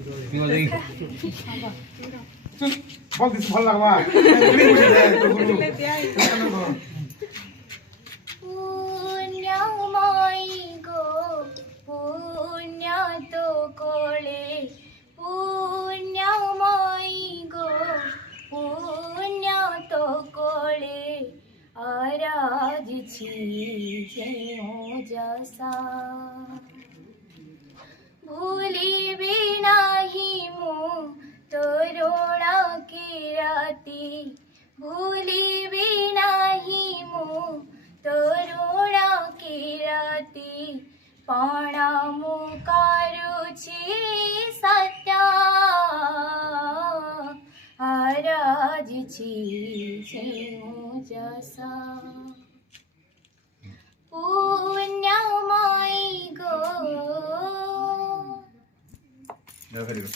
बहुत दिस भल लगवा पुण्यमयी गो पुण्य तो कोळे पुण्यमयी गो पुण्य तो कोळे आराधची जेनो जसा भूली भी नाही मु तोरोणा की राती भूली भी नाही मु तोरोणा की राती पाणा मुकारुची सत्या आराधची जेनो जसा पुण्यमयी गो वेरी गुड